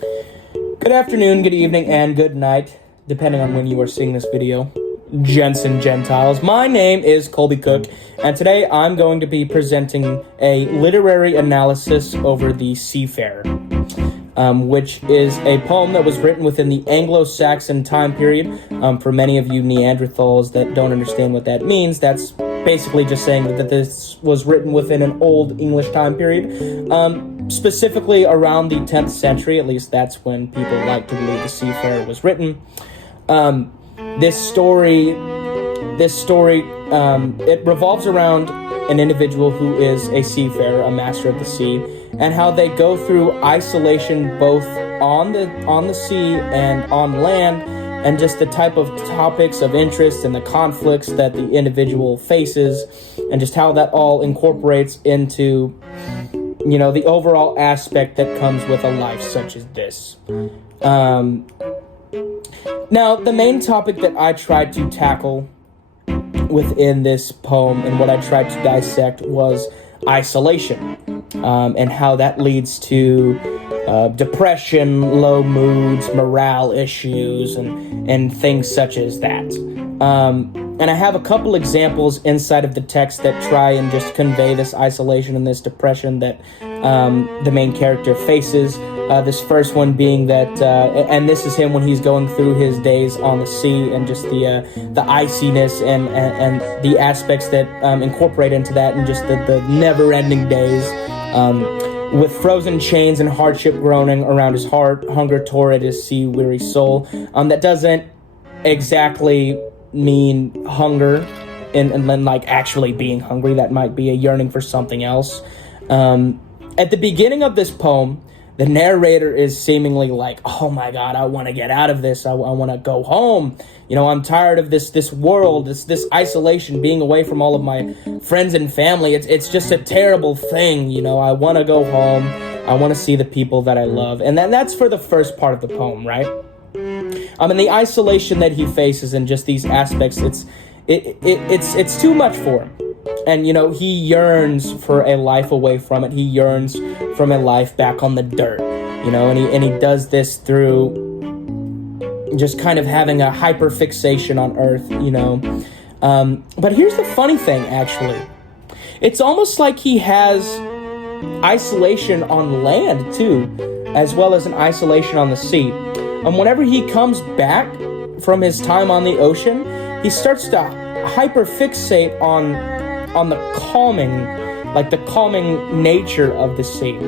Good afternoon, good evening, and good night, depending on when you are seeing this video, gents and gentiles. My name is Colby Cook, and today I'm going to be presenting a literary analysis over the Seafarer, which is a poem that was written within the Anglo-Saxon time period. For many of you Neanderthals that don't understand what that means, that's basically just saying that this was written within an Old English time period. Specifically around the 10th century, at least that's when people like to believe the Seafarer was written. This story, it revolves around an individual who is a seafarer, a master of the sea, and how they go through isolation both on the sea and on land, and just the type of topics of interest and the conflicts that the individual faces, and just how that all incorporates into the overall aspect that comes with a life such as this. Now, the main topic that I tried to tackle within this poem and what I tried to dissect was isolation, and how that leads to depression, low moods, morale issues, and things such as that. And I have a couple examples inside of the text that try and just convey this isolation and this depression that the main character faces. This first one being that, and this is him when he's going through his days on the sea, and just the iciness and the aspects that incorporate into that, and just the never-ending days, with frozen chains and hardship groaning around his heart, hunger tore at his sea-weary soul. That doesn't exactly mean hunger and then like actually being hungry. That might be a yearning for something else. At the beginning of this poem, the narrator is seemingly like, oh my God, I want to get out of this. I want to go home. I'm tired of this world, this isolation, being away from all of my friends and family. It's just a terrible thing. I want to go home. I want to see the people that I love. And that's for the first part of the poem, right? And the isolation that he faces and just these aspects, it's too much for him. And, he yearns for a life away from it. He yearns from a life back on the dirt, and he does this through just kind of having a hyperfixation on earth, But here's the funny thing, actually. It's almost like he has isolation on land, too, as well as an isolation on the sea. Whenever he comes back from his time on the ocean, he starts to hyperfixate on the calming nature of the sea.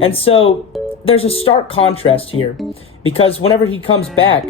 And so there's a stark contrast here, because whenever he comes back,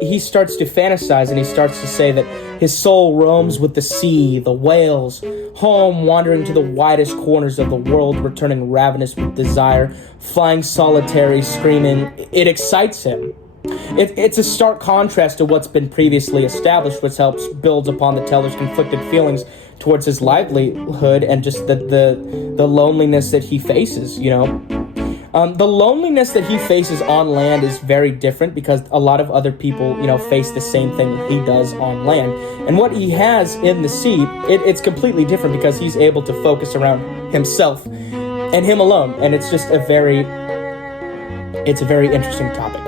he starts to fantasize, and he starts to say that his soul roams with the sea, the whales, home, wandering to the widest corners of the world, returning ravenous with desire, flying solitary, screaming. It excites him. It's a stark contrast to what's been previously established, which helps build upon the teller's conflicted feelings towards his livelihood and just the loneliness that he faces, The loneliness that he faces on land is very different, because a lot of other people, face the same thing that he does on land. And what he has in the sea, it's completely different, because he's able to focus around himself and him alone. And it's just a very interesting topic.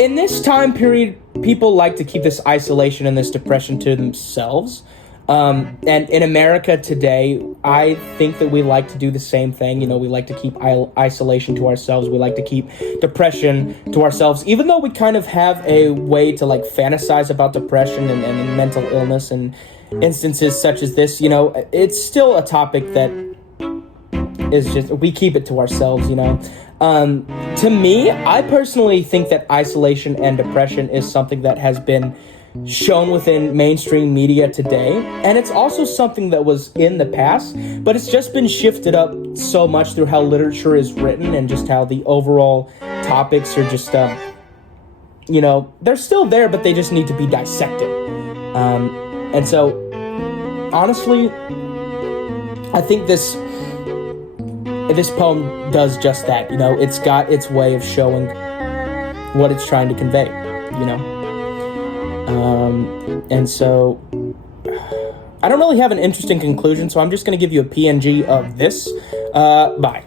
In this time period, people like to keep this isolation and this depression to themselves. And in America today, I think that we like to do the same thing. We like to keep isolation to ourselves. We like to keep depression to ourselves, even though we kind of have a way to fantasize about depression and mental illness and instances such as this. It's still a topic that is just, we keep it to ourselves, To me, I personally think that isolation and depression is something that has been shown within mainstream media today, and it's also something that was in the past, but it's just been shifted up so much through how literature is written, and just how the overall topics are just they're still there, but they just need to be dissected. And so honestly, I think this poem does just that. It's got its way of showing what it's trying to convey, and so I don't really have an interesting conclusion, so I'm just going to give you a PNG of this. Bye.